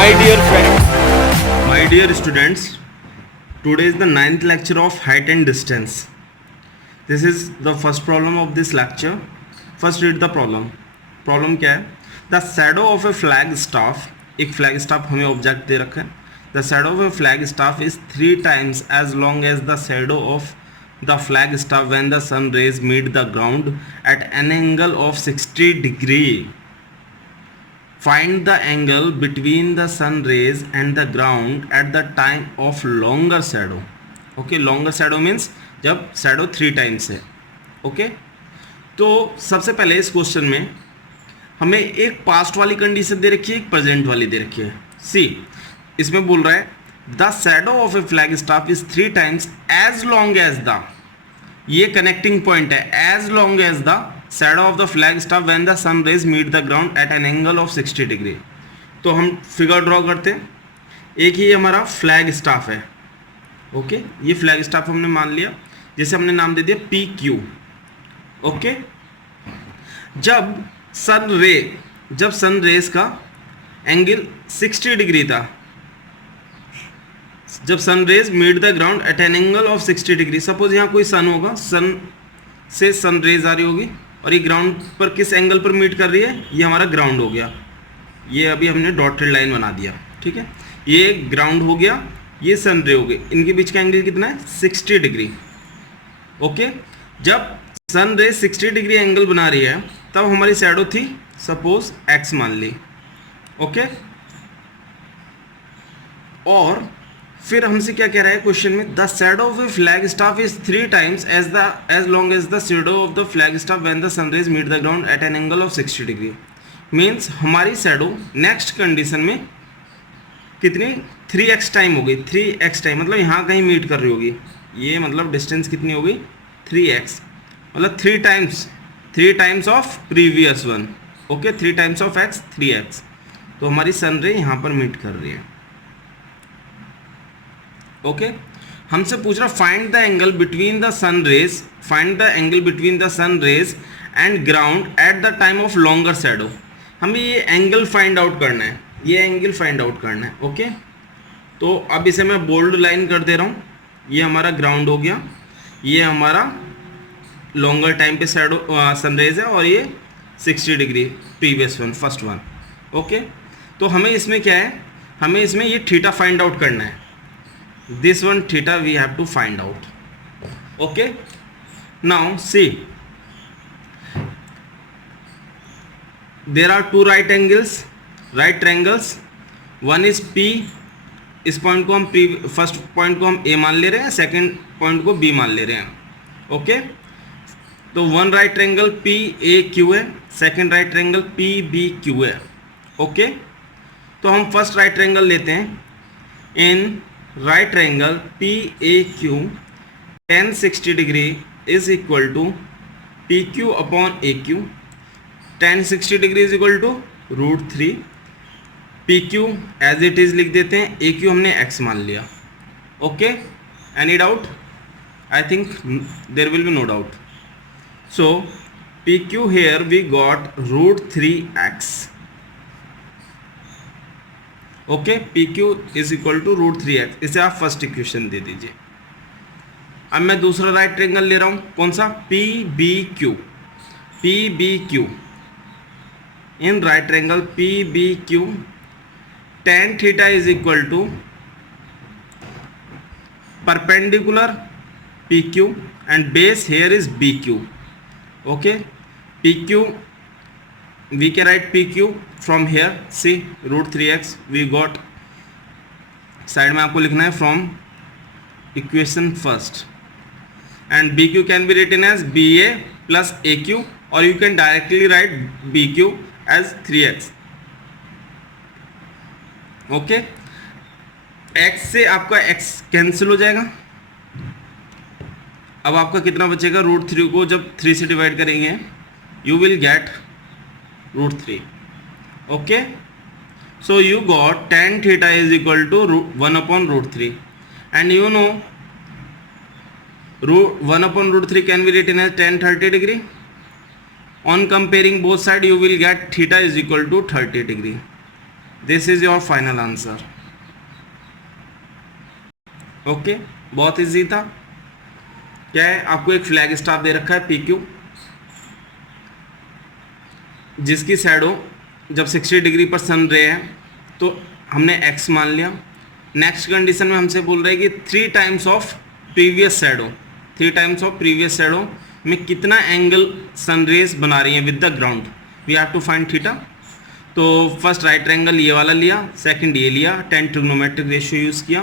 My dear friend, My dear students, today is the ninth lecture of height and distance. This is the first problem of this lecture. First read the problem. Problem क्या है? The shadow of a flag staff, एक flag staff हमें object दे रखा है. The shadow of a flag staff is 3 times as long as the shadow of the flag staff when the sun rays meet the ground at an angle of 60 degree. Find the angle between the sun rays and the ground at the time of longer shadow. Okay, longer shadow means जब shadow 3 times है. Okay, तो सबसे पहले इस question में हमें एक past वाली कंडीशन दे रखी है, एक प्रेजेंट वाली दे रखी है. सी, इसमें बोल रहा है the shadow of a flag staff is 3 times as long as the, ये कनेक्टिंग पॉइंट है, as long as the shadow of the flag staff when the sun rays meet the ground at an angle of 60 degree. तो हम figure draw करते हैं. एक ही हमारा flag staff है. Okay, ये फ्लैग स्टाफ हमने मान लिया, जिसे हमने नाम दे दिया पी क्यू. ओके, जब सन रेस का एंगल 60 डिग्री था, जब sun rays meet the ground at an angle of 60 degree, suppose यहाँ कोई सन होगा, सन से सन रेज आ रही होगी और ये ग्राउंड पर किस एंगल पर मीट कर रही है, ये हमारा ग्राउंड हो गया. ये अभी हमने डॉटेड लाइन बना दिया. ठीक है, ये ग्राउंड हो गया, ये सन रे हो गई. इनके बीच का एंगल कितना है? 60 डिग्री. ओके, जब सन रे 60 डिग्री एंगल बना रही है तब हमारी शैडो थी सपोज एक्स मान ली. ओके, और फिर हमसे क्या कह रहा है क्वेश्चन में, the shadow of a flag staff is 3 times as long as the shadow of the flag staff when the sun rays meet the ground at an angle of 60 degree. Means हमारी shadow next condition में कितनी 3x time हो गई. 3x time मतलब यहाँ कहीं meet कर रही होगी. ये मतलब डिस्टेंस कितनी हो गई? 3x, मतलब 3 times of previous one. Okay, 3 times of x 3x. तो हमारी सन रे यहाँ पर मीट कर रही है. ओके, हमसे पूछ रहा find the angle between the sun rays and ground at the time of longer shadow. हमें ये एंगल फाइंड आउट करना है. ओके, तो अब इसे मैं बोल्ड लाइन कर दे रहा हूँ. ये हमारा ग्राउंड हो गया, ये हमारा लॉन्गर टाइम पे शैडो सनरेज है, और ये 60 degree previous one, first one. Okay, तो हमें इसमें क्या है, हमें इसमें ये थीटा फाइंड आउट करना है. This one theta we have to find out. Okay, now see, there are two right triangles. One is P. इस पॉइंट को हम फर्स्ट पॉइंट को हम A मान ले रहे हैं, सेकंड पॉइंट को B मान ले रहे हैं. ओके, तो one right triangle P A Q है, second right triangle P B Q है. ओके, तो हम फर्स्ट राइट ट्रायंगल लेते हैं. इन right triangle PAQ tan 60 degree is equal to PQ upon AQ. tan 60 degree is equal to √3. PQ as it is लिख देते हैं, AQ हमने x मान लिया. Okay, any doubt? I think there will be no doubt. So PQ here we got √3x. Okay, PQ is equal to √3x. इसे आप first equation दे दीजिए. अब मैं दूसरा राइट ट्रायंगल ले रहा हूँ. कौन सा? PBQ. In right triangle PBQ tan theta is equal to perpendicular PQ and base here is BQ. Okay, PQ we can write PQ from here. See, √3x we got. Side में आपको लिखना है from equation first, and BQ can be written as BA plus AQ, or you can directly write BQ as 3x. Okay, x से आपका x cancel हो जाएगा. अब आपका कितना बचेगा? √3 को जब 3 से डिवाइड करेंगे you will get √3. Okay, so you got tan theta is equal to 1 upon √3, and you know 1 upon √3 can be written as tan 30 degree. On comparing both sides you will get theta is equal to 30 degree. This is your final answer. Okay, बहुत easy था। क्या है, आपको एक flag star दे रखा है P Q, जिसकी shadow जब 60 डिग्री पर सन रे है तो हमने एक्स मान लिया। नेक्स्ट कंडीशन में हमसे बोल रहे हैं कि 3 times of previous shadow, 3 times of previous shadow में कितना एंगल सन रेज बना रही है with the ground, we have to find theta. तो फर्स्ट राइट ट्रायंगल ये वाला लिया, सेकंड ये लिया, 10 ट्रिग्नोमेट्रिक रेशियो यूज़ किया,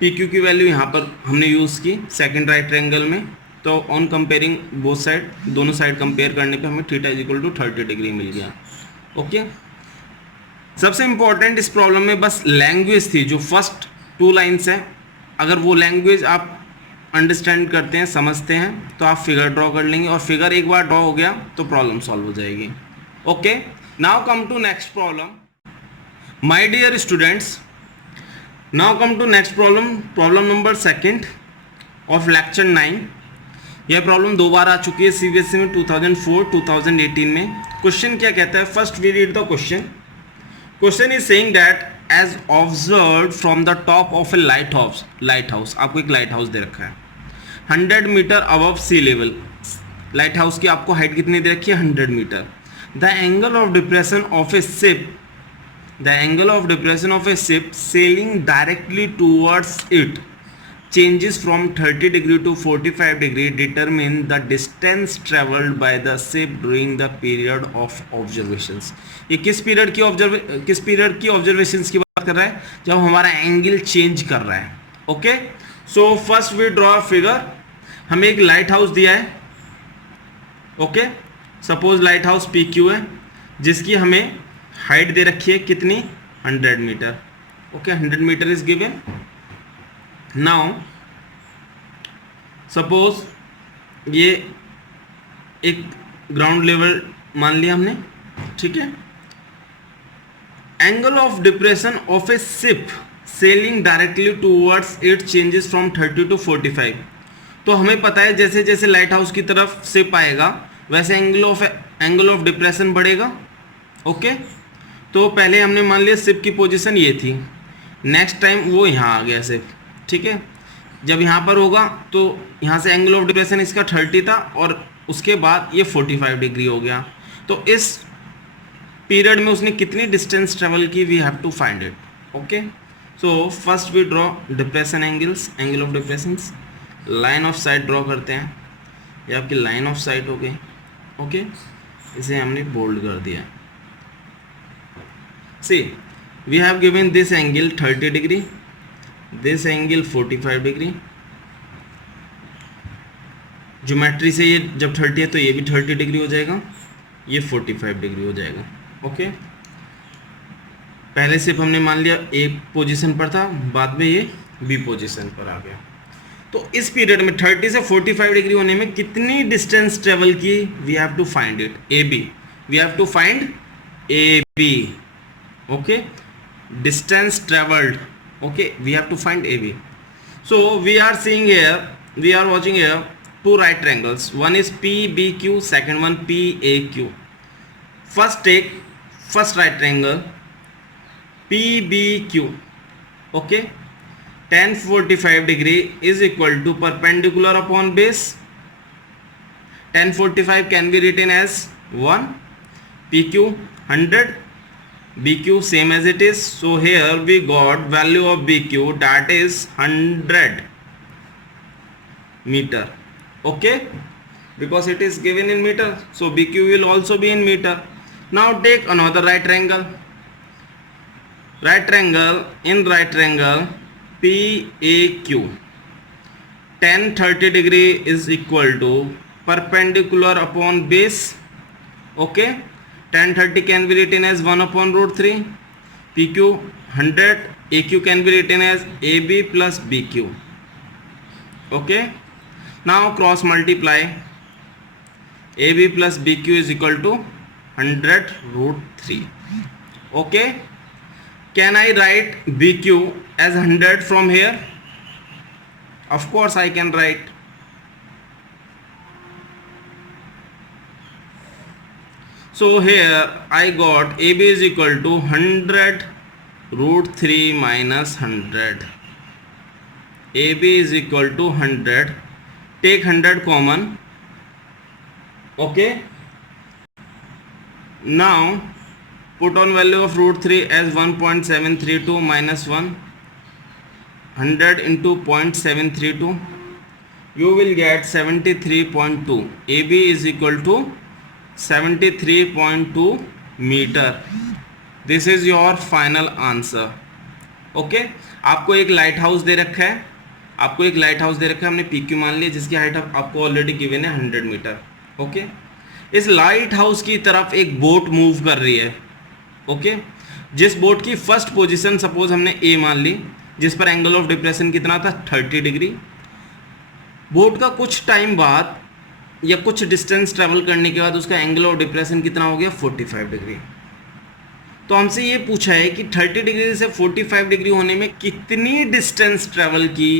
पी क्यू की वैल्यू यहाँ पर हमने यूज़ की सेकंड राइट ट्रायंगल में। तो ऑन कंपेयरिंग बोथ साइड, दोनों साइड कंपेयर करने पे हमें theta is equal to 30 degree मिल गया। ओके, सबसे इंपॉर्टेंट इस प्रॉब्लम में बस लैंग्वेज थी, जो फर्स्ट 2 लाइन्स है, अगर वो लैंग्वेज आप अंडरस्टैंड करते हैं, समझते हैं, तो आप फिगर ड्रॉ कर लेंगे, और फिगर एक बार ड्रॉ हो गया तो प्रॉब्लम सॉल्व हो जाएगी। Okay, now come to next problem my dear students. Now come to next problem, problem number 2 of lecture 9। यह प्रॉब्लम 2 बार आ चुकी है सीबीएसई में, 2004 2018 में। क्वेश्चन क्या कहता है, first we read the question. Question is saying that as observed from the top of a light house, आपको एक लाइट हाउस दे रखा है 100 metre above sea level. Light house की आपको हाइट कितनी दे रखी है, 100 metre. The angle of depression of a ship, the angle of depression of a ship sailing directly towards it changes from 30 degree to 45 degree. Determine the distance traveled by the ship during the period of observations. ये किस period की observations की बात कर रहा है, जब हमारा एंगल चेंज कर रहा है। Okay, so first we draw a figure. हमें एक लाइट हाउस दिया है, okay, suppose light house P Q है, जिसकी हमें हाइट दे रखी है कितनी, 100 metre. Okay, 100 metre is given. Now suppose ये एक ग्राउंड लेवल मान लिया हमने, ठीक है। Angle of depression of a ship sailing directly towards it changes from 30 to 45। तो हमें पता है जैसे जैसे लाइट हाउस की तरफ शिप आएगा वैसे एंगल ऑफ डिप्रेशन बढ़ेगा। ओके, तो पहले हमने मान लिया शिप की पोजीशन ये थी, नेक्स्ट टाइम वो यहाँ आ गया शिप, ठीक है। जब यहाँ पर होगा तो यहाँ से एंगल ऑफ डिप्रेशन इसका 30 था, और उसके बाद ये 45 डिग्री हो गया। तो इस पीरियड में उसने कितनी डिस्टेंस ट्रेवल की, we have to find it. Okay, so first we draw depression angles, angle of depression. Line of sight draw करते हैं, ये आपकी लाइन ऑफ साइट हो गई। ओके, इसे हमने बोल्ड कर दिया। See, we have given this angle 30 degree, this angle 45 degree. Geometry से ये जब 30 है तो ये भी 30 डिग्री हो जाएगा, ये 45 डिग्री हो जाएगा। ओके, पहले सिर्फ हमने मान लिया ए पोजीशन पर था, बाद में ये बी पोजीशन पर आ गया। तो इस पीरियड में 30 से 45 डिग्री होने में कितनी डिस्टेंस ट्रेवल की, we have to find it, A B, we have to find A B. Okay, distance traveled. Okay, we have to find AB. So we are seeing here, we are watching here 2 right triangles. One is PBQ, second one PAQ. First take first right triangle PBQ. Okay, tan 45 degree is equal to perpendicular upon base. Tan 45 can be written as 1, PQ 100, BQ same as it is. So here we got value of BQ, that is 100 meter. Okay, because it is given in meter, so BQ will also be in meter. Now take another right triangle. Right triangle, in right triangle PAQ, tan 30 degree is equal to perpendicular upon base. Okay, tan 30 can be written as 1 upon root 3, PQ 100, AQ can be written as AB plus BQ. Okay, now cross multiply, AB plus BQ is equal to 100 root 3. Okay, can I write BQ as 100 from here? Of course I can write. So here I got AB is equal to 100 root 3 minus 100. AB is equal to 100. Take 100 common. Okay. Now put on value of root 3 as 1.732 minus 1. 100 into 0.732. You will get 73.2. AB is equal to 73.2 metre. This is your final answer. Okay, आपको एक light house दे रखा है, हमने PQ मान लिया जिसकी height आपको ऑलरेडी गिवन है 100 मीटर. ओके, इस लाइट हाउस की तरफ एक बोट मूव कर रही है. ओके, जिस बोट की फर्स्ट पोजीशन सपोज हमने A मान ली, जिस पर एंगल ऑफ डिप्रेशन कितना था 30 डिग्री. बोट का कुछ टाइम बाद या कुछ डिस्टेंस ट्रेवल करने के बाद उसका एंगल ऑफ डिप्रेशन कितना हो गया 45 डिग्री. तो हमसे ये पूछा है कि 30 डिग्री से 45 डिग्री होने में कितनी डिस्टेंस ट्रेवल की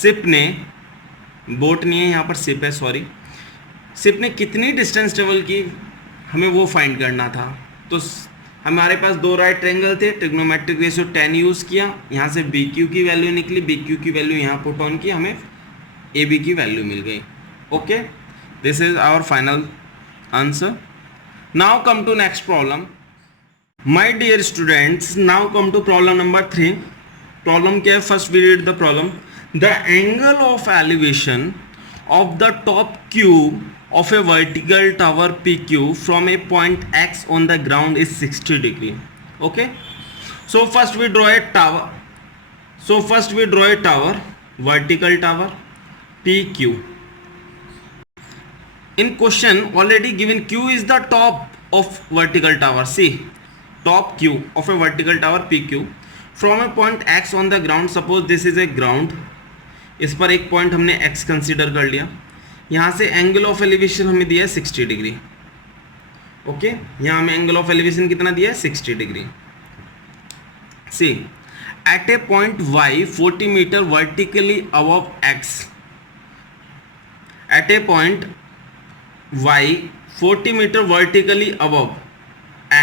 शिप ने, बोट नहीं है यहाँ पर, शिप है, सॉरी, शिप ने कितनी डिस्टेंस ट्रेवल की, हमें वो फाइंड करना था. तो हमारे पास दो राइट ट्रायंगल थे, ट्रिग्नोमेट्रिक रेशियो 10 यूज़ किया, यहाँ से BQ की वैल्यू निकली, BQ की वैल्यू यहाँ पुट ऑन की, हमें AB की वैल्यू मिल गई. Okay, this is our final answer. Now come to next problem. My dear students, now come to problem number 3. Problem क्या है, first we read the problem. The angle of elevation of the top cube of a vertical tower PQ from a point X on the ground is 60 degree. Okay, so first we draw a tower, vertical tower PQ. In question already given Q is the top of vertical tower. See, top Q of a vertical tower PQ from a point X on the ground. Suppose this is a ground. इस पर एक point हमने x consider कर लिया. यहाँ से angle of elevation हमें दिया है 60 डिग्री. ओके, यहाँ हमें एंगल ऑफ एलिवेशन कितना दिया है 60 degree. See, at a point y 40 metre vertically above x. At a point y 40 metre vertically above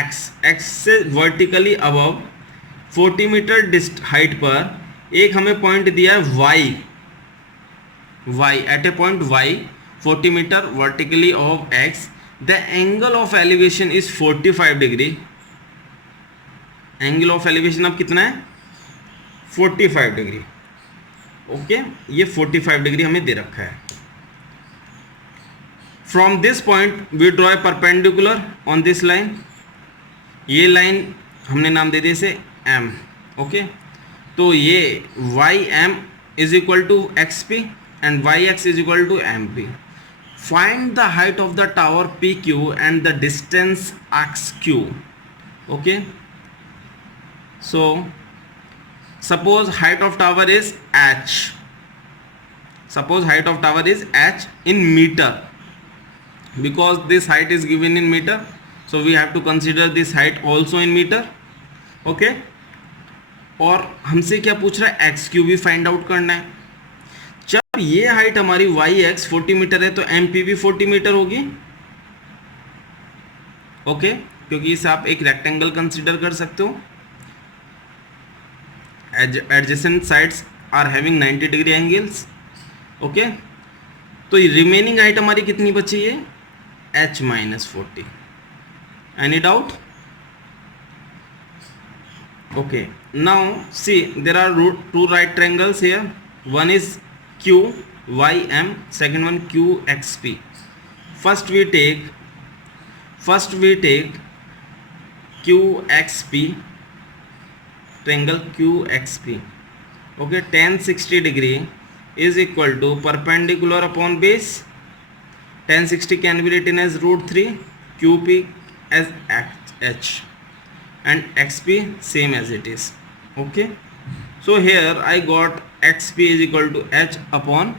x से वर्टिकली अबव 40 मीटर हाइट पर एक हमें पॉइंट दिया है y at a point y 40 meter vertically above x. The angle of elevation is 45 degree. Angle of elevation अब कितना है 45 degree. Okay, ये 45 डिग्री हमें दे रखा है. From this point we draw a perpendicular on this line. ये line हमने नाम दे दिया इसे m. ओके, तो ये y m is equal to xp and yx is equal to mp. Find the height of the tower PQ and the distance xq. Okay, so suppose height of tower is h. Suppose height of tower is h in meter, because this height is given in meter, so we have to consider this height also in meter. Okay, और हमसे क्या पूछ रहा है xq भी find out करना है. जब ये हाइट हमारी yx 40 मीटर है तो mp भी 40 मीटर होगी. ओके, क्योंकि इसे आप एक रेक्टेंगल कंसीडर कर सकते हो. Adjacent sides are having 90 degree angles. Okay, तो रिमेनिंग हाइट हमारी कितनी बची है h minus 40. Any doubt? Okay, now see there are two right triangles here. One is Q y m, second one Q x p. First we take Q x p, triangle Q x p. Okay, tan 60 degree is equal to perpendicular upon base. Tan 60 can be written as root 3, QP as h, and xp same as it is. Okay, so here I got xp is equal to h upon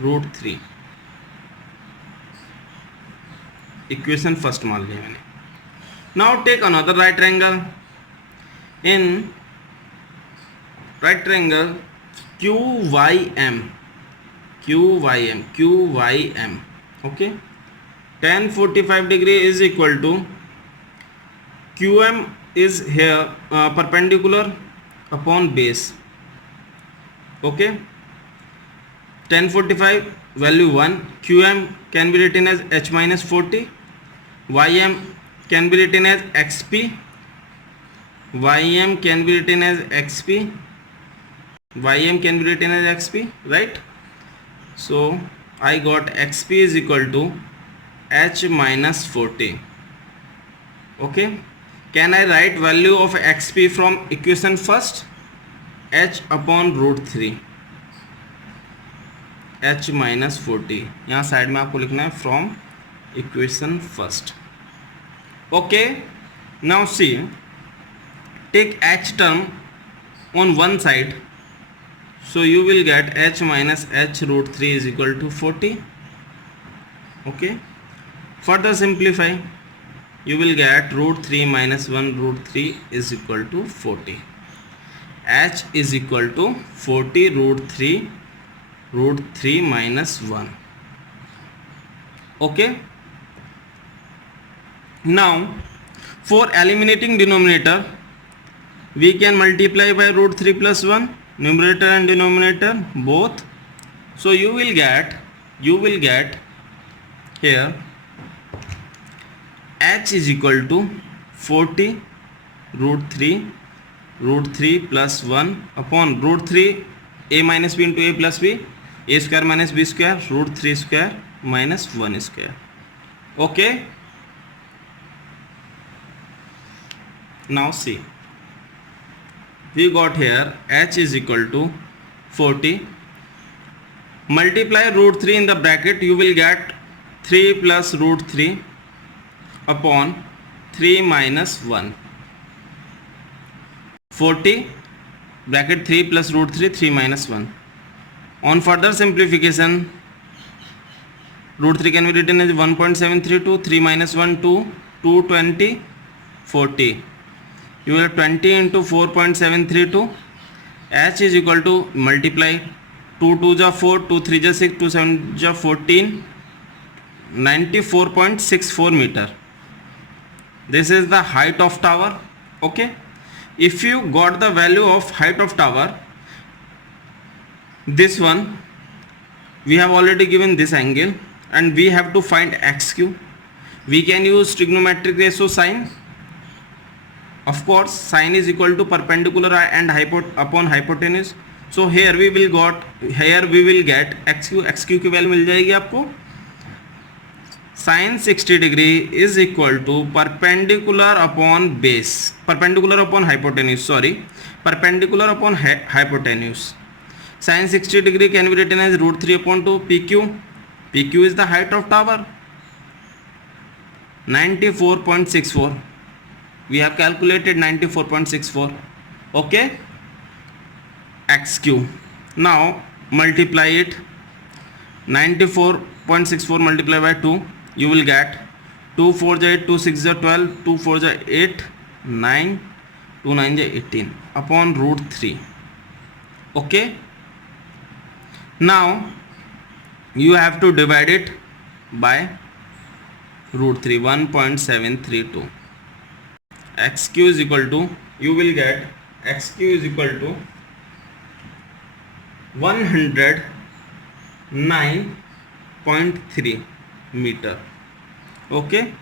root 3. Equation first मान लिया मैंने. Now take another right triangle. In right triangle QYM. Okay, tan 45 degree is equal to QM is here perpendicular upon base. Okay, tan 45 value 1, QM can be written as h minus 40, YM can be written as XP, YM can be written as XP, YM can be written as XP, right? So I got XP is equal to h minus 40. Okay, can I write value of XP from equation first? h upon root 3, h minus 40. यहाँ side में आपको लिखना है from equation first. Okay, now see, take h term on one side, so you will get h minus h root 3 is equal to 40. Okay, further simplify, you will get root 3 minus 1 root 3 is equal to 40. h is equal to 40 root 3 minus 1. Okay, now for eliminating denominator we can multiply by root 3 plus 1, numerator and denominator both. So you will get here h is equal to 40 root 3 plus 1 upon root 3 a minus b into a plus b, a square minus b square, root 3 square minus 1 square. Okay, now see, we got here h is equal to 40, multiply root 3 in the bracket, you will get 3 plus root 3 upon 3 minus 1. 40 bracket 3 plus root 3, 3 minus 1. On further simplification, root 3 can be written as 1.732, 3 minus 1 2, 220, 40. You will have 20 into 4.732. h is equal to multiply 2 2 ja 4, 2 3 ja 6, 2 7 ja 14, 94.64 meter. This is the height of tower. Okay, if you got the value of height of tower, this one we have already given this angle and we have to find xq. We can use trigonometric ratio sine. Of course, sine is equal to perpendicular and upon hypotenuse. So here we will get xq. xq की value मिल जाएगी आपको. Sin 60 degree is equal to perpendicular upon hypotenuse. Perpendicular upon hypotenuse. Sin 60 degree can be written as root 3 upon 2 pq. pq is the height of tower. 94.64. We have calculated 94.64. Okay, xq. Now multiply it. 94.64 multiply by 2, you will get 2 4 ja 8, 2 6 ja 12, 2 4 ja 8, 9, 2 9 ja 18 upon root 3. Okay, now you have to divide it by root 3, 1.732. xq is equal to, you will get xq is equal to 109.3 meter. Okay,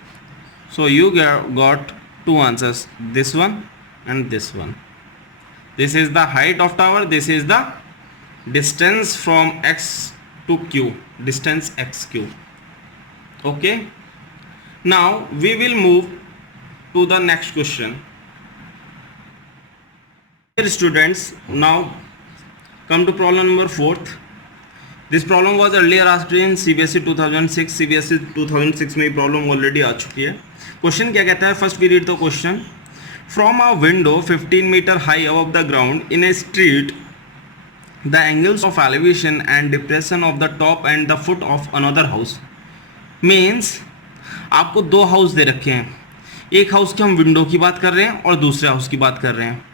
so you got two answers, this one and this one. This is the height of tower, this is the distance from x to q, distance xq. Okay, now we will move to the next question. Dear students, now come to problem number 4th. This problem was earlier asked in CBSE 2006. CBSE 2006 में ये problem already आ चुकी है. Question क्या कहता है? First we read the question. From a window 15 meter high above the ground in a street, the angles of elevation and depression of the top and the foot of another house. Means आपको दो house दे रखे हैं. एक house की हम window की बात कर रहे हैं और दूसरे हाउस की बात कर रहे हैं.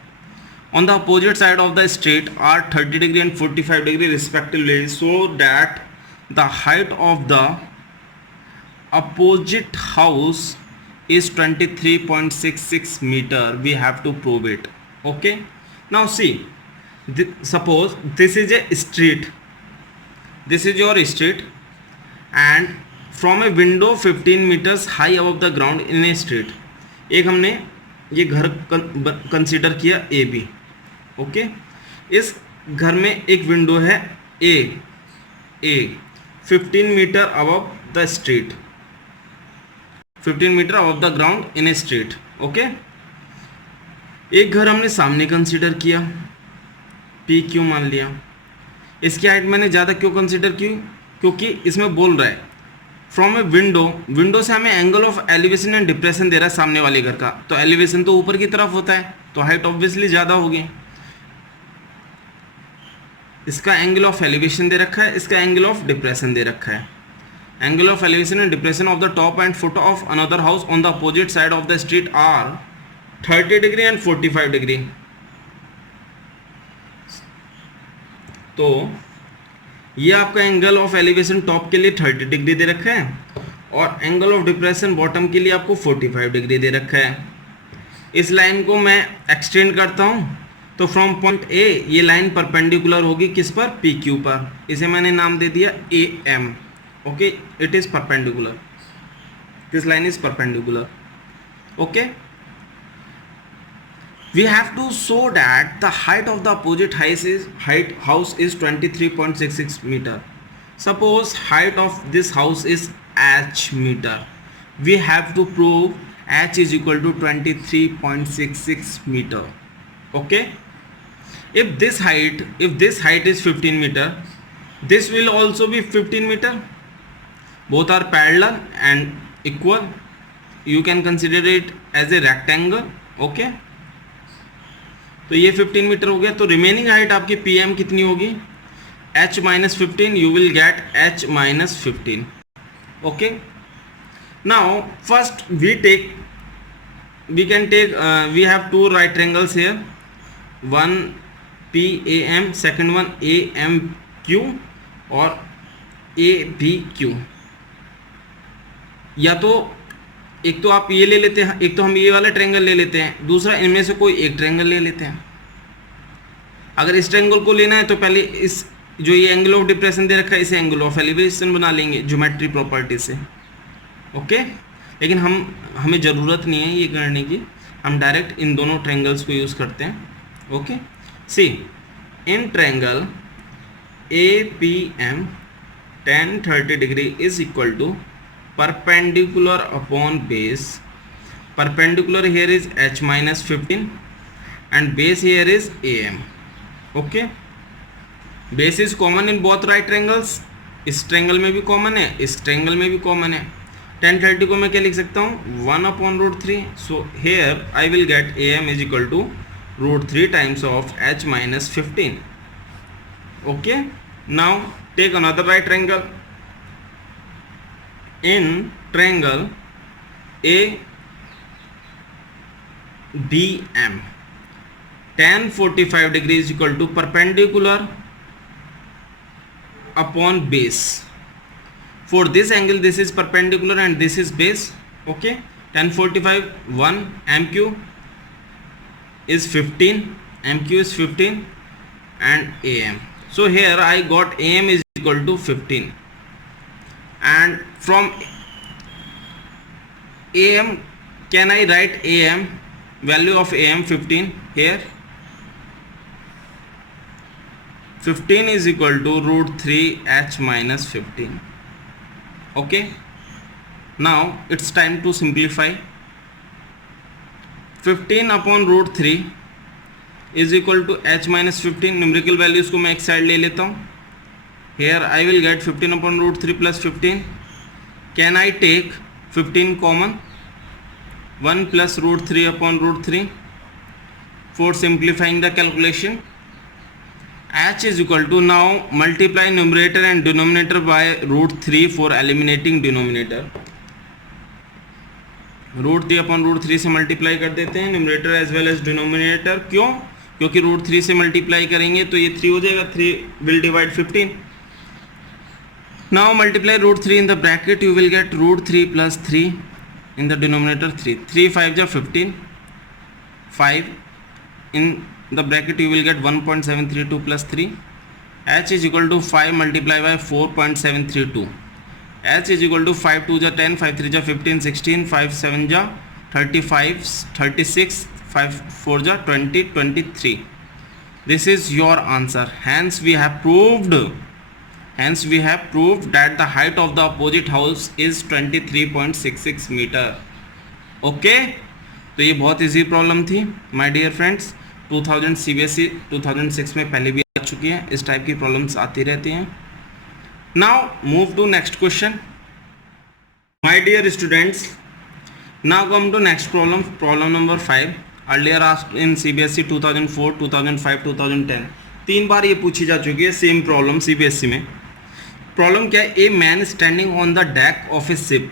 On the opposite side of the street are 30 degree and 45 degree respectively, so that the height of the opposite house is 23.66 meter, we have to prove it. Okay, now see, suppose this is a street, this is your street, and from a window 15 meters high above the ground in a street, एक हमने ये घर consider किया A B. Okay, इस घर में एक window है a 15 metre above the street, 15 metre above the ground in a street. Okay, एक घर हमने सामने कंसीडर किया, पी क्यू मान लिया. इसकी हाइट मैंने ज़्यादा क्यों कंसीडर की? क्योंकि इसमें बोल रहा है फ्रॉम ए विंडो से हमें angle of elevation and depression दे रहा है सामने वाले घर का, तो एलिवेशन तो ऊपर की तरफ होता है, तो हाइट ऑब्वियसली ज़्यादा होगी. इसका एंगल ऑफ एलिवेशन दे रखा है, इसका एंगल ऑफ डिप्रेशन दे रखा है. Angle of elevation and depression of the top and foot of another house on the opposite side of the street are 30 degree and 45 degree. तो ये आपका एंगल ऑफ एलिवेशन टॉप के लिए 30 degree दे रखा है और एंगल ऑफ डिप्रेशन बॉटम के लिए आपको 45 डिग्री दे रखा है. इस लाइन को मैं एक्सटेंड करता हूँ, तो फ्रॉम पॉइंट ए ये लाइन परपेंडिकुलर होगी किस पर? पी क्यू पर. इसे मैंने नाम दे दिया A M. Okay, it is perpendicular, this line is perpendicular. Okay, we have to show that the height of the opposite house is 23.66 meter. Suppose height of this house is h meter. We have to prove h is equal to 23.66 meter. Okay, if this height is 15 meter, this will also be 15 meter. Both are parallel and equal. You can consider it as a rectangle. Okay, तो ये 15 metre हो गया. तो remaining height आपकी P M कितनी होगी? h minus 15, you will get h minus 15. Okay, now first we have two right triangles here, one P A M, second one A M Q और A B Q. या तो एक तो आप ये ले लेते हैं, एक तो हम ये वाला ट्रायंगल ले लेते हैं, दूसरा इनमें से कोई एक ट्रायंगल ले लेते हैं. अगर इस ट्रायंगल को लेना है तो पहले इस जो ये एंगल ऑफ डिप्रेशन दे रखा है इसे एंगल ऑफ एलिवेशन बना लेंगे ज्योमेट्री प्रॉपर्टी से. ओके, लेकिन हमें ज़रूरत नहीं है ये करने की, हम डायरेक्ट इन दोनों ट्रायंगल्स को यूज़ करते हैं. Okay, see in triangle A P M tan 30 degree is equal to perpendicular upon base. Perpendicular here is h minus 15 and base here is am. Okay, base is common in both right triangles. इस triangle में भी common है, इस triangle में भी common है. tan 30 को मैं क्या लिख सकता हूँ? 1/√3. सो here I will get am is equal to √3 times of h minus 15. Okay, now take another right triangle. In triangle ABM, tan 45 degree is equal to perpendicular upon base. For this angle, this is perpendicular and this is base. Okay, tan 45 1 MQ is 15, MQ is 15 and AM. So here I got AM is equal to 15. And from AM, can I write AM, value of AM 15 here? 15 is equal to √3 h minus 15. Okay, now it's time to simplify. 15 upon √3 is equal to h minus 15. Numerical values को मैं एक side ले लेता हूँ. Here I will get 15 upon √3 plus 15. Can I take 15 common? 1 plus √3 upon √3 for simplifying the calculation. H is equal to, now multiply numerator and denominator by √3 for eliminating denominator. √3 upon √3 से multiply कर देते हैं numerator as well as denominator. क्यों? क्योंकि √3 से multiply करेंगे तो ये 3 हो जाएगा. 3 will divide 15. Now multiply root 3 in the bracket, you will get root 3 plus 3 in the denominator 3. 3 5 are 15. 5 in the bracket you will get 1.732 plus 3. H is equal to 5 multiplied by 4.732. H is equal to 5 2 ja 10, 5 3 ja 15, 16, 5 7 ja 35, 36, 5 4 ja 20, 23. This is your answer. Hence we have proved that the height of the opposite house is 23.66 metre. Okay, तो ये बहुत easy problem थी my dear friends. 2000 CBSE 2006 में पहले भी आ चुकी है. इस टाइप की प्रॉब्लम्स आती रहती हैं. Now move to next question. My dear students, now come to next problem. Problem number 5. Earlier asked in CBSE 2004, 2005, 2010. 3 बार ये पूछी जा चुकी है सेम प्रॉब्लम CBSE में. प्रॉब्लम क्या है? A man standing on the deck of a ship.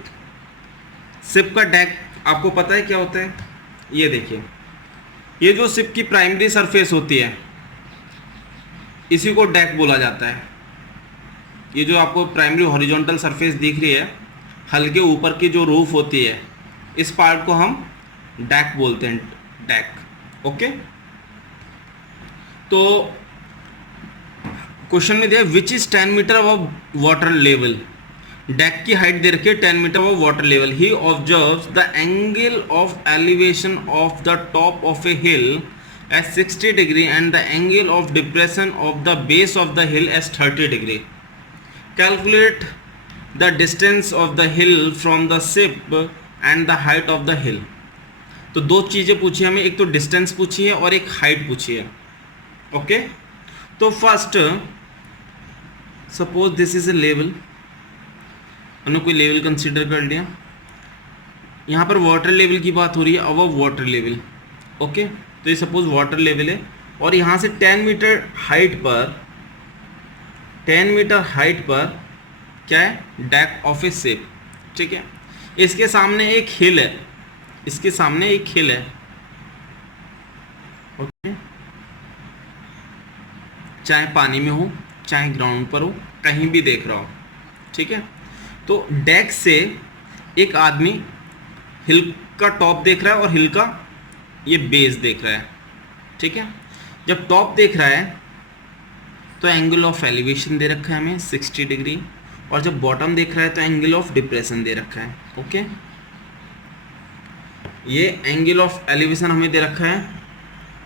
Ship का डेक आपको पता है क्या होता है? ये देखिए, ये जो शिप की प्राइमरी सरफेस होती है इसी को डेक बोला जाता है. ये जो आपको प्राइमरी हॉरिजॉन्टल सरफेस दिख रही है, हल्के ऊपर की जो रूफ होती है, इस पार्ट को हम डेक बोलते हैं. डेक. ओके, तो क्वेश्चन में दिया which is 10 metre above water level. Deck की हाइट दे रखी है 10 metre above water level. He observes the angle of elevation of the top of a hill at 60 degree and the angle of depression of the base of the hill at 30 degree. Calculate the distance of the hill from the ship and the height of the hill. तो दो चीज़ें पूछी हमें, एक तो distance पूछी है और एक हाइट पूछी है. ओके, तो first suppose this is a level. हमने कोई लेवल कंसीडर कर लिया. यहाँ पर वाटर लेवल की बात हो रही है, अबव वाटर लेवल. ओके, तो ये सपोज वाटर लेवल है और यहाँ से 10 मीटर हाइट पर क्या है? Deck of a ship. ठीक है, इसके सामने एक हिल है. ओके, चाहे पानी में हो चाहे ग्राउंड पर हो, कहीं भी देख रहा हो. ठीक है, तो डेक से एक आदमी हिल का टॉप देख रहा है और हिल का ये बेस देख रहा है. ठीक है, जब टॉप देख रहा है तो एंगल ऑफ एलिवेशन दे रखा है हमें 60 डिग्री, और जब बॉटम देख रहा है तो एंगल ऑफ डिप्रेशन दे रखा है. ओके, ये एंगल ऑफ एलिवेशन हमें दे रखा है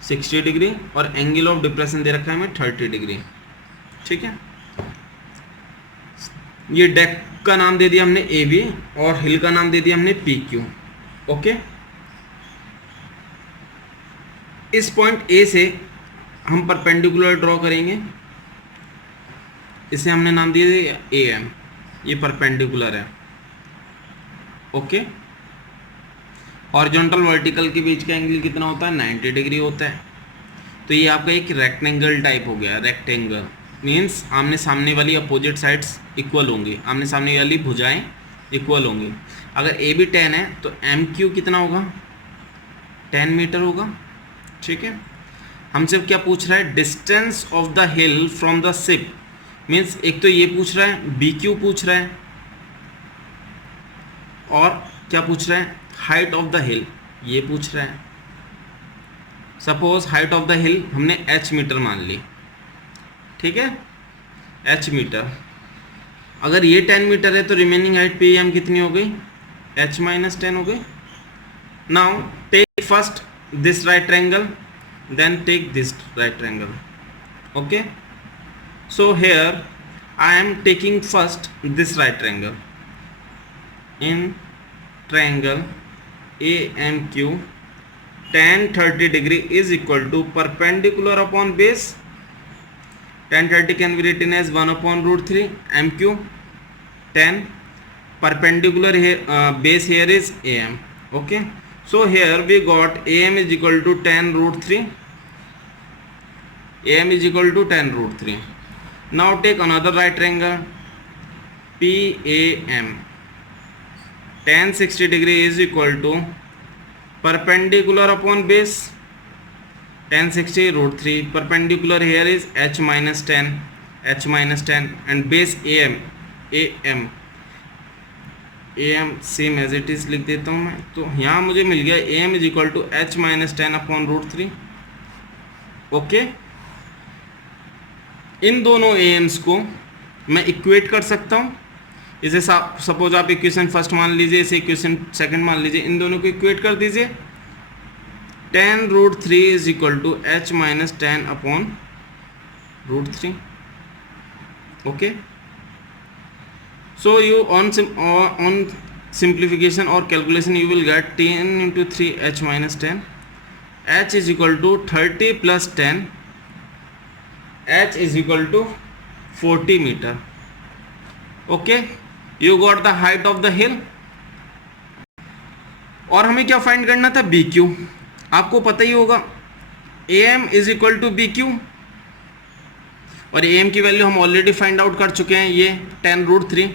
60 डिग्री और एंगल ऑफ डिप्रेशन दे रखा है हमें 30 डिग्री. ठीक है, ये डेक का नाम दे दिया हमने AB और हिल का नाम दे दिया हमने PQ. ओके, इस पॉइंट A से हम परपेंडिकुलर ड्रॉ करेंगे. इसे हमने नाम दिया AM. ये परपेंडिकुलर है. ओके, हॉरिजॉन्टल वर्टिकल के बीच का एंगल कितना होता है? 90 डिग्री होता है. तो ये आपका एक रेक्टेंगल टाइप हो गया. रेक्टेंगल मीन्स आमने सामने वाली अपोजिट साइड्स इक्वल होंगी, आमने सामने वाली भुजाएं इक्वल होंगी. अगर AB 10 है तो MQ कितना होगा? 10 मीटर होगा. ठीक है, हमसे क्या पूछ रहा है? Distance of the hill from the ship. Means एक तो ये पूछ रहा है, BQ पूछ रहा है, और क्या पूछ रहा है? हाइट ऑफ द हिल ये पूछ रहा है. सपोज हाइट ऑफ द हिल हमने H मीटर मान ली. ठीक है, H मीटर. अगर ये 10 मीटर है तो रिमेनिंग हाइट PM कितनी हो गई? H - 10 हो गई. Now take first this right triangle, then take this right triangle. Okay, so here I am taking first this right triangle. In triangle AMQ, tan 30 degree is equal to perpendicular upon base. Tan 30 can be written as 1 upon root 3 MQ. Tan perpendicular here base here is AM. Okay, so here we got AM is equal to tan root 3. AM is equal to tan root 3. Now take another right triangle PAM. Tan 60 degree is equal to perpendicular upon base. Tan 60 root 3. Perpendicular here is H - 10 and base AM A M same as it is लिख देता हूँ मैं। तो यहाँ मुझे मिल गया A M is equal to H minus 10 upon root 3। Okay, इन दोनों ए एम्स को मैं इक्वेट कर सकता हूँ। इसे सपोज आप इक्वेशन फर्स्ट मान लीजिए, इसे इक्वेशन सेकंड मान लीजिए, इन दोनों को इक्वेट कर दीजिए। 10 root 3 is equal to H minus 10 upon root 3। Okay, so you on simplification or calculation you will get 10 into 3 h minus 10, h is equal to 30 plus 10, h is equal to 40 meter. Okay, you got the height of the hill. और हमें क्या find करना था, B Q. आपको पता ही होगा A M is equal to B Q, और ए एम की वैल्यू हम ऑलरेडी फाइंड आउट कर चुके हैं, ये 10 रूट 3।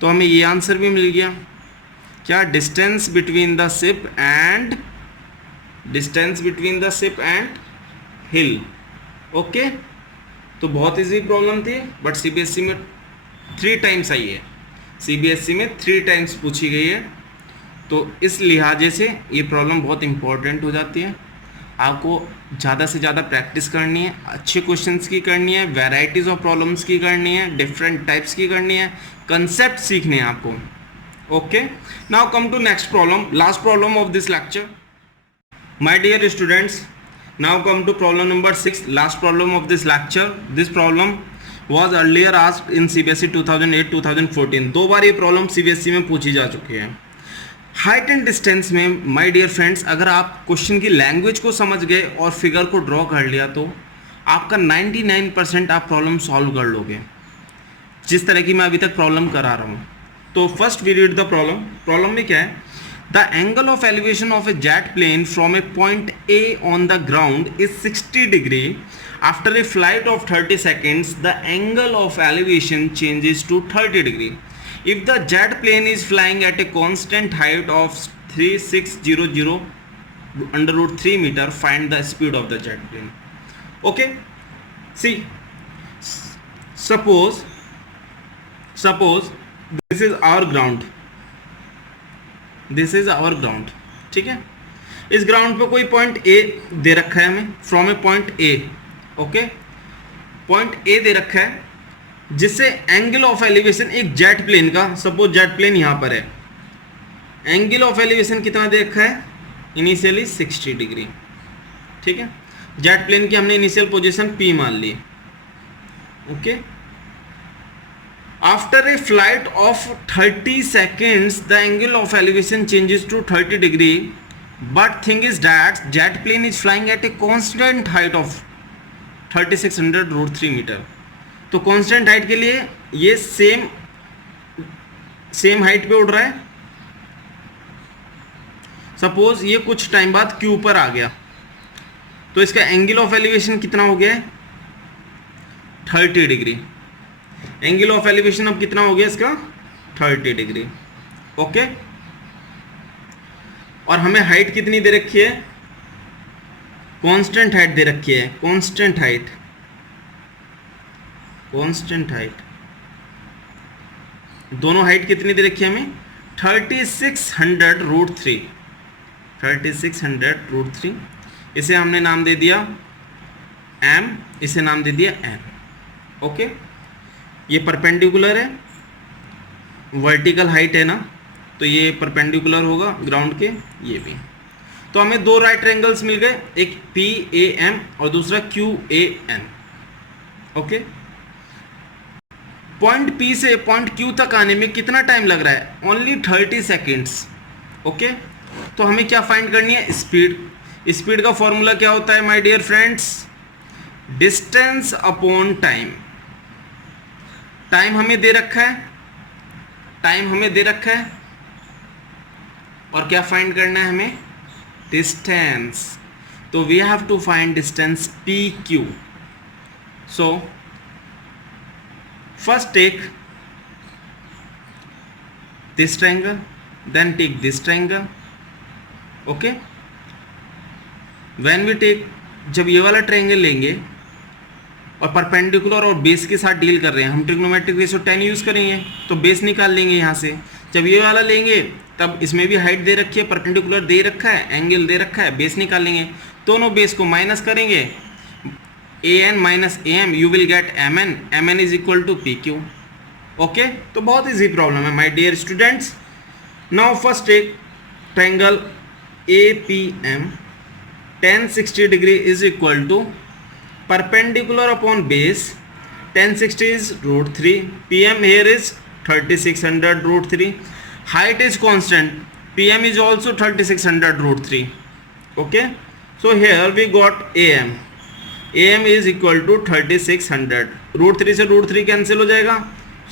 तो हमें ये आंसर भी मिल गया। क्या, distance between the ship and hill. Okay, तो बहुत इजी प्रॉब्लम थी, बट सीबीएसई में 3 टाइम्स आई है, सीबीएसई में 3 टाइम्स पूछी गई है। तो इस लिहाजे से ये प्रॉब्लम बहुत इंपॉर्टेंट हो जाती है। आपको ज़्यादा से ज़्यादा प्रैक्टिस करनी है, अच्छे क्वेश्चंस की करनी है, वैराइटीज़ ऑफ प्रॉब्लम्स की करनी है, डिफरेंट टाइप्स की करनी है, कंसेप्ट सीखने हैं आपको। Okay, now come to next problem, last problem of this lecture. My dear students, now come to problem number 6, last problem of this lecture. This problem was earlier asked in CBSE 2008-2014। 2 बार ये problem CBSE में पूछी जा चुकी है। Height and distance में my dear friends, अगर आप क्वेश्चन की लैंग्वेज को समझ गए और फिगर को ड्रॉ कर लिया तो आपका 99% आप प्रॉब्लम सॉल्व कर लोगे, जिस तरह की मैं अभी तक प्रॉब्लम करा रहा हूँ। तो first we read the problem. Problem में क्या है, the angle of elevation of a jet plane from a point A on the ground is 60 degree. After a flight of 30 seconds the angle of elevation changes to 30 degree. If the jet plane is flying at a constant height of 3600 under root 3 meter, find the speed of the jet plane. Okay, see, suppose this is our ground, ठीक है। इस ground पे कोई point A दे रखा है हमें, from a point A. Okay, point A दे रखा है, जिससे एंगल ऑफ एलिवेशन एक जेट प्लेन का, सपोज जेट प्लेन यहाँ पर है, एंगल ऑफ एलिवेशन कितना दे रखा है, इनिशियली 60 डिग्री। ठीक है, जेट प्लेन की हमने इनिशियल पोजीशन पी मान ली। Okay, after a flight of 30 seconds the angle of elevation changes to 30 degree, but thing is that jet plane is flying at a constant height of 3600 root 3 metre. तो constant height के लिए ये same height पे उड़ रहा है। Suppose ये कुछ टाइम बाद क्यू पर आ गया, तो इसका एंगल ऑफ एलिवेशन कितना हो गया है, 30 डिग्री। एंगल ऑफ एलिवेशन अब कितना हो गया इसका, 30 डिग्री। ओके, और हमें हाइट कितनी दे रखी है, कांस्टेंट हाइट दे रखी है, कांस्टेंट हाइट। दोनों हाइट कितनी दे रखी है हमें, 3600 रूट 3, 3600 रूट 3। इसे हमने नाम दे दिया m, इसे नाम दे दिया n। ओके, ये परपेंडिकुलर है, वर्टिकल हाइट है ना, तो ये परपेंडिकुलर होगा ग्राउंड के, ये भी। तो हमें 2 राइट एंगल्स मिल गए, एक PAM और दूसरा QAN। ओके, पॉइंट P से पॉइंट Q तक आने में कितना टाइम लग रहा है, ओनली 30 seconds। ओके, तो हमें क्या फाइंड करनी है, स्पीड। स्पीड का फॉर्मूला क्या होता है my dear friends, distance upon time. Time हमें दे रखा है, और क्या फाइंड करना है हमें, डिस्टेंस। तो we have to find distance PQ। So first take this triangle, then take this triangle. Okay, when we take, जब ये वाला ट्रायंगल लेंगे, और परपेंडिकुलर और बेस के साथ डील कर रहे हैं, हम ट्रिग्नोमेट्रिक रेशियो 10 यूज़ करेंगे तो बेस निकाल लेंगे यहाँ से। जब ये वाला लेंगे तब इसमें भी हाइट दे रखी है, परपेंडिकुलर दे रखा है, एंगल दे रखा है, बेस निकाल लेंगे। दोनों बेस को माइनस करेंगे, A N minus A M, you will get M N, M N is equal to P Q. Okay, तो बहुत ईजी प्रॉब्लम है my dear students. Now first take triangle A P M, tan 60 degree is equal to perpendicular upon base, tan 60 is root 3, PM here is 3600 root 3, height is constant, PM is also 3600 root 3. Okay, so here we got AM, AM is equal to 3600, root 3 से root 3 cancel हो जाएगा,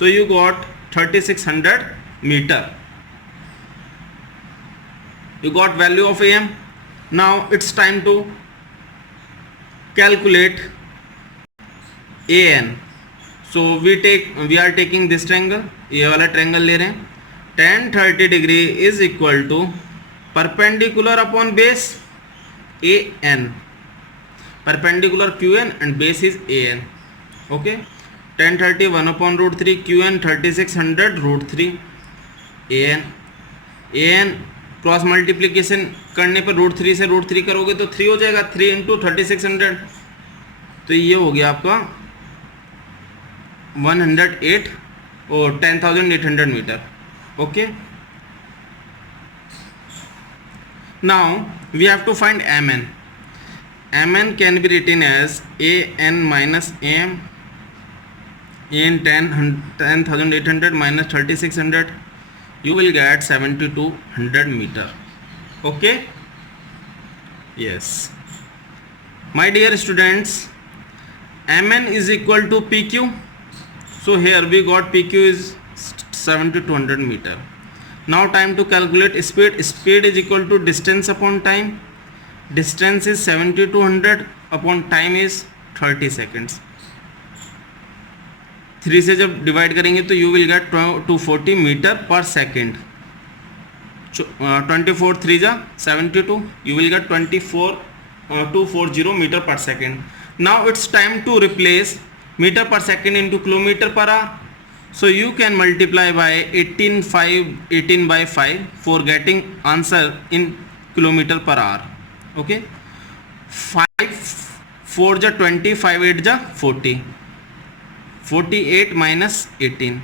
so you got 3600 meter, you got value of AM. Now it's time to calculate AN. So we are taking this triangle, ये वाला triangle ले रहे हैं, tan 30 degree is equal to perpendicular upon base AN, perpendicular QN and base is AN. Okay, tan 30 1 upon root 3, QN 3600 root 3, AN cross multiplication करने पर root 3 से root 3 करोगे तो 3 हो जाएगा, 3 इंटू 3600, तो ये हो गया आपका 108 और 10,800 metre. Okay, now we have to find M N. M N can be written as A N minus A, M A 10,800 minus 3600, you will get 7200 meter. Okay, yes my dear students, mn is equal to pq, so here we got pq is 7200 meter. Now time to calculate speed. Speed is equal to distance upon time, distance is 7200 upon time is 30 seconds. 3 से जब divide करेंगे तो you will get 240 metre per second, 24 3 जा 72, you will get 240 metre per second. Now it's time to replace metre per second into kilometre per hour. So you can multiply by 18 by 5 for getting answer in kilometer per hour. Okay, 5 4 जा 20, 5 8 जा 40, 48 minus 18.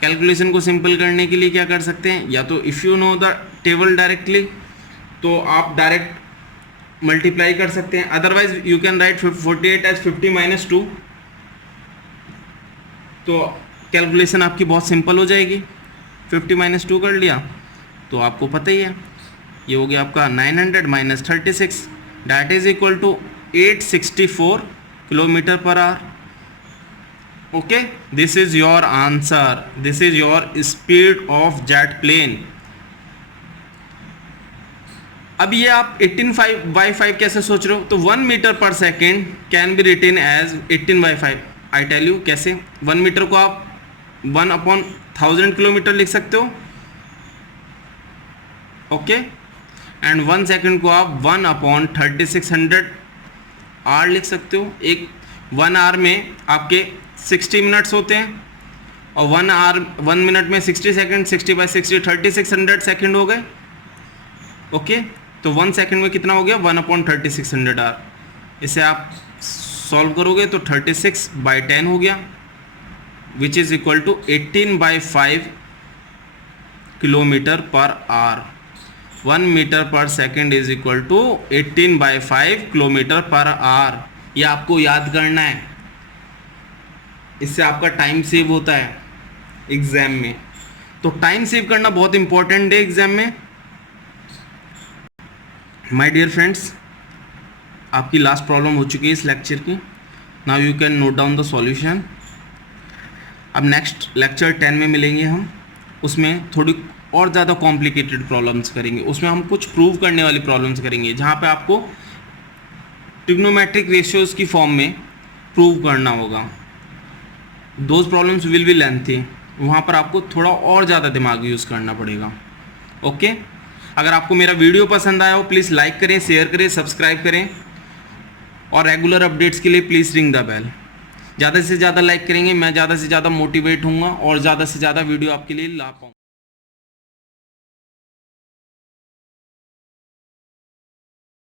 Calculation को simple करने के लिए क्या कर सकते हैं, या तो if you know the table directly तो आप डायरेक्ट मल्टीप्लाई कर सकते हैं, otherwise you can write 48 as 50 minus 2. तो कैलकुलेशन आपकी बहुत सिंपल हो जाएगी. 50 माइनस 2 कर लिया तो आपको पता ही है, ये हो गया आपका 900 minus 36, that is equal to 864 kilometre per hour. Okay, this is your answer, this is your speed of jet plane. अब ये आप 18/5 कैसे सोच रहे हो, तो 1 metre per second can be written as 18/5. I tell you कैसे. 1 मीटर को आप 1/1000 किलोमीटर लिख सकते हो. ओके, एंड 1 सेकेंड को आप 1/3600 आर लिख सकते हो. एक 1 आवर में आपके 60 मिनट्स होते हैं और 1 मिनट में 60 सेकेंड, 60/60 3600 सेकेंड हो गए. ओके, तो 1 सेकेंड में कितना हो गया, 1/3600 आर. इसे आप सॉल्व करोगे तो 36/10 हो गया, which is equal to 18/5 kilometre per hour. 1 metre per second is equal to 18/5 kilometre per hour. ये आपको याद करना है, इससे आपका टाइम सेव होता है एग्जाम में. तो टाइम सेव करना बहुत इंपॉर्टेंट है एग्जाम में. माय डियर फ्रेंड्स, आपकी लास्ट प्रॉब्लम हो चुकी है इस लेक्चर की. Now you can note down the solution. अब नेक्स्ट लेक्चर 10 में मिलेंगे हम, उसमें थोड़ी और ज़्यादा कॉम्प्लिकेटेड प्रॉब्लम्स करेंगे. उसमें हम कुछ प्रूव करने वाली प्रॉब्लम्स करेंगे जहाँ पे आपको ट्रिग्नोमेट्रिक रेशियोज़ की फॉर्म में प्रूव करना होगा. Those problems will be lengthy, वहाँ पर आपको थोड़ा और ज़्यादा दिमाग यूज़ करना पड़ेगा. ओके, अगर आपको मेरा वीडियो पसंद आया हो प्लीज़ लाइक करें, शेयर करें, सब्सक्राइब करें और रेगुलर अपडेट्स के लिए प्लीज़ रिंग द बेल। ज़्यादा से ज़्यादा लाइक करेंगे, मैं ज़्यादा से ज़्यादा मोटिवेट हूँगा और ज़्यादा से ज़्यादा वीडियो आपके लिए ला पाऊँ।